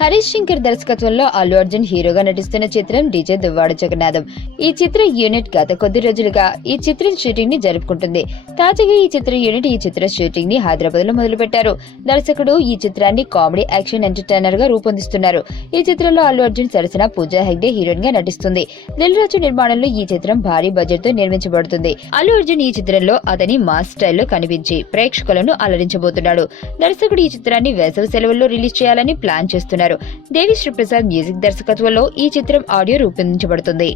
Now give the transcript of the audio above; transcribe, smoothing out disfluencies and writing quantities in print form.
హరీష్ శంకర్ దర్శకత్వంలో అల్లు అర్జున్ హీరోగా నటిస్తున్న చిత్రం డీజే దువ్వాడ జగన్నాథం. ఈ చిత్ర యూనిట్ గత కొద్ది రోజులుగా ఈ చిత్రం షూటింగ్ ని జరుపుకుంటుంది. తాజాగా ఈ చిత్ర యూనిట్ ఈ చిత్ర షూటింగ్ ని హైదరాబాద్ లో మొదలుపెట్టారు. దర్శకుడు ఈ చిత్రాన్ని కామెడీ యాక్షన్ ఎంటర్టైనర్ గా రూపొందిస్తున్నారు. ఈ చిత్రంలో అల్లు అర్జున్ సరసన పూజా హెగ్డే హీరోయిన్ గా నటిస్తుంది. దిల్ రాజు నిర్మాణంలో ఈ చిత్రం భారీ బడ్జెట్ తో నిర్మించబడుతుంది. అల్లు అర్జున్ ఈ చిత్రంలో అతని మాస్ స్టైల్లో కనిపించి ప్రేక్షకులను అలరించబోతున్నాడు. దర్శకుడు ఈ చిత్రాన్ని వేసవి సెలవుల్లో రిలీజ్ చేయాలని ప్లాన్ చేస్తున్నారు. దేవిశ్రీ ప్రసాద్ మ్యూజిక్ దర్శకత్వంలో ఈ చిత్రం ఆడియో రూపొందించబడుతుంది.